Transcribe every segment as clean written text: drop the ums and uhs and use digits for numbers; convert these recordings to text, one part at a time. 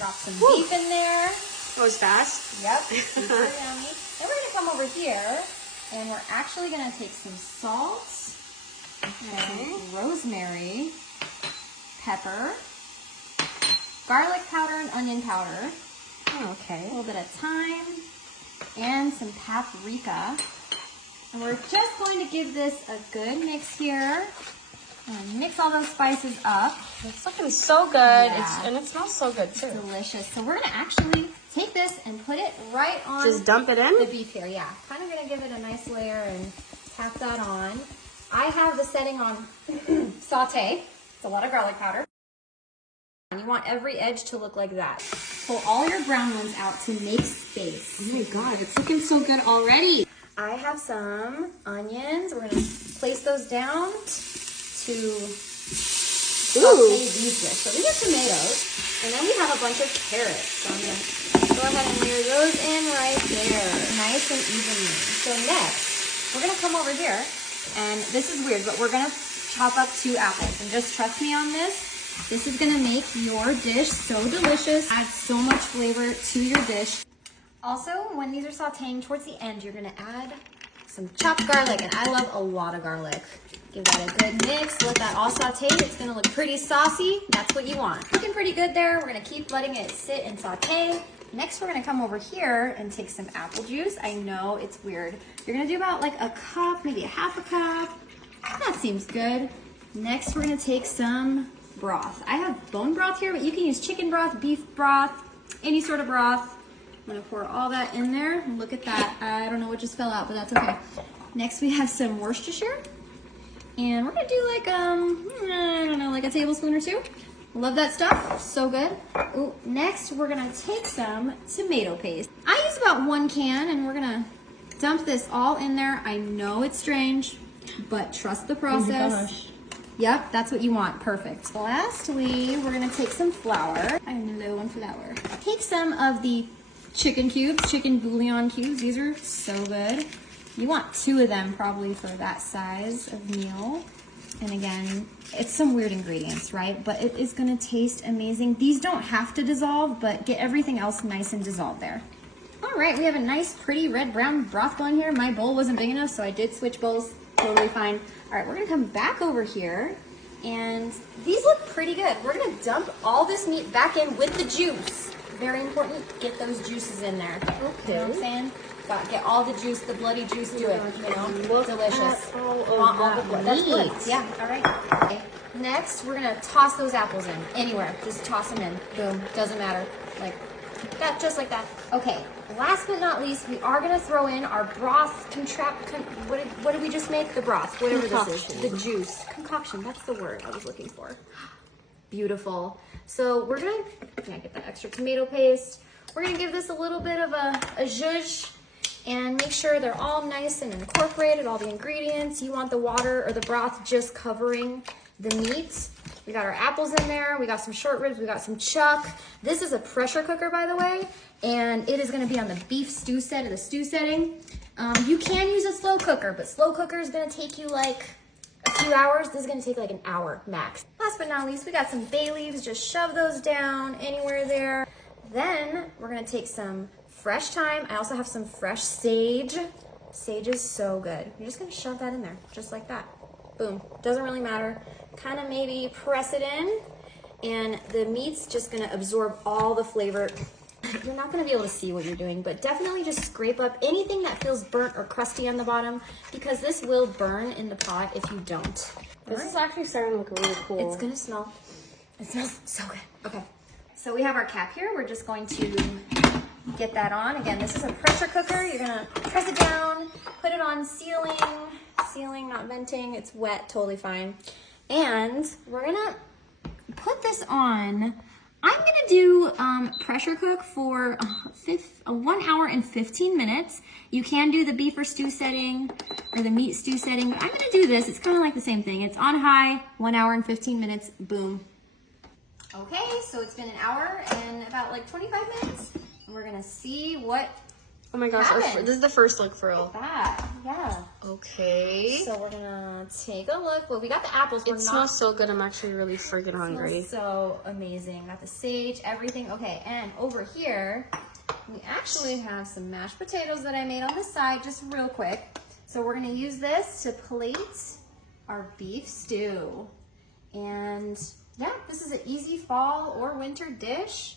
Drop some Woo. beef in there. That was fast. Yep. Super yummy. Then we're gonna come over here and we're actually gonna take some salt, some rosemary, pepper, garlic powder and onion powder, Okay. a little bit of thyme, and some paprika. And we're just going to give this a good mix here. And mix all those spices up. It's looking so good. Yeah. And it smells so good too. Delicious. So we're gonna actually take this and put it right on Just dump it in? the beef here. Yeah, kind of gonna give it a nice layer and tap that on. I have the setting on saute. It's a lot of garlic powder. And you want every edge to look like that. Pull all your brown ones out to make space. Oh my God, it's looking so good already. I have some onions. We're gonna place those down to saute these with. So these are tomatoes. And then we have a bunch of carrots. So I'm gonna go ahead and layer those in right there. Nice and evenly. So next, we're gonna come over here, and this is weird, but we're gonna chop up 2 apples. And just trust me on this. This is gonna make your dish so delicious. Add so much flavor to your dish. Also, when these are sauteing towards the end, you're gonna add some chopped garlic, and I love a lot of garlic. Give that a good mix, let that all saute. It's gonna look pretty saucy. That's what you want. Looking pretty good there. We're gonna keep letting it sit and saute. Next, we're gonna come over here and take some apple juice. I know it's weird. You're gonna do about like a cup, maybe a half a cup. That seems good. Next, we're gonna take some broth. I have bone broth here, but you can use chicken broth, beef broth, any sort of broth. I'm gonna pour all that in there. Look at that. I don't know what just fell out, but that's okay. Next, we have some Worcestershire. And we're gonna do like, I don't know, like a tablespoon or 2. Love that stuff, so good. Ooh, next, we're gonna take some tomato paste. I use about 1 can, and we're gonna dump this all in there. I know it's strange, but trust the process. Oh my gosh. Yep, that's what you want, perfect. Lastly, we're gonna take some flour. I'm low on flour. Take some of the chicken cubes, chicken bouillon cubes. These are so good. You want 2 of them probably for that size of meal. And again, it's some weird ingredients, right? But it is gonna taste amazing. These don't have to dissolve, but get everything else nice and dissolved there. All right, we have a nice, pretty red-brown broth going here. My bowl wasn't big enough, so I did switch bowls, totally fine. All right, we're gonna come back over here, and these look pretty good. We're gonna dump all this meat back in with the juice. Very important, get those juices in there. Okay. You know what I'm saying? Get all the juice, the bloody juice to it, you know? Delicious. All the blood. That's good. Yeah, all right. Okay. Next, we're gonna toss those apples in. Anywhere, just toss them in. Boom, doesn't matter. Like that, just like that. Okay, last but not least, we are gonna throw in our broth what did we just make? The broth, whatever this is. The juice. Concoction, that's the word I was looking for. Beautiful. So we're gonna, get that extra tomato paste. We're gonna give this a little bit of a zhuzh and make sure they're all nice and incorporated, all the ingredients. You want the water or the broth just covering the meat. We got our apples in there. We got some short ribs. We got some chuck. This is a pressure cooker, by the way, and it is gonna be on the beef stew set of the stew setting. You can use a slow cooker, but slow cooker is gonna take you like a few hours. This is gonna take like an hour max. Last but not least, we got some bay leaves. Just shove those down anywhere there. Then we're gonna take some fresh thyme. I also have some fresh sage. Sage is so good. You're just gonna shove that in there, just like that. Boom, doesn't really matter. Kind of maybe press it in, and the meat's just gonna absorb all the flavor. You're not gonna be able to see what you're doing, but definitely just scrape up anything that feels burnt or crusty on the bottom, because this will burn in the pot if you don't. This is actually starting to look really cool. It's gonna smell, it smells so good. Okay, so we have our cap here. We're just going to get that on. Again, this is a pressure cooker. You're gonna press it down, put it on ceiling, not venting. It's wet, totally fine. And we're gonna put this on. I'm gonna do pressure cook for 1 hour and 15 minutes. You can do the beef or stew setting or the meat stew setting, but I'm gonna do this. It's kind of like the same thing. It's on high, 1 hour and 15 minutes, boom. Okay, so it's been an hour and about like 25 minutes. And we're gonna see what Oh my gosh, happened. this is the first look for real. That, yeah. Okay. So we're gonna take a look. Well, we got the apples. It smells so good. I'm actually really freaking hungry. Smells so amazing. Got the sage, everything. Okay, and over here, we actually have some mashed potatoes that I made on the side, just real quick. So we're gonna use this to plate our beef stew. And yeah, this is an easy fall or winter dish.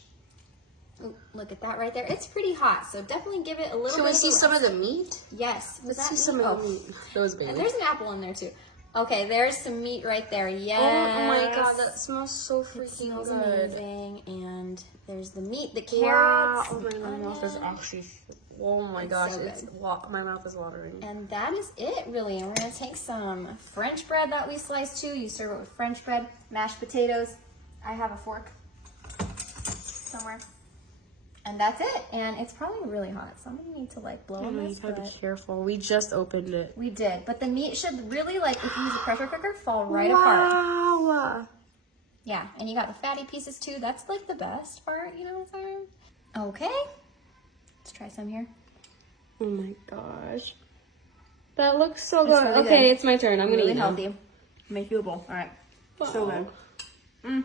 Ooh, look at that right there. It's pretty hot, so definitely give it a little Can bit we see of a some of rest. the meat? Yes. Let's see some of the meat. Those baby. And there's an apple in there too. Okay, there's some meat right there. Yes. Oh my god, that smells so It freaking smells good. amazing. And there's the meat, the Wow. carrots. Oh the my mouth is onion. actually. Oh my gosh, so it's my mouth is watering. And that is it, really. And we're gonna take some French bread that we sliced too. You serve it with French bread, mashed potatoes. I have a fork somewhere. And that's it. And it's probably really hot, so I'm gonna need to like blow on You this. gotta be But careful. We just opened it. we did, but the meat should really, like, if you use a pressure cooker, fall right apart. Wow. Yeah, and you got the fatty pieces too. That's like the best part, you know what I'm saying? Okay, let's try some here. Oh my gosh. That looks so It's good. really Okay, good. it's my turn. I'm gonna Really eat now. healthy. Make you a bowl. All right. So good.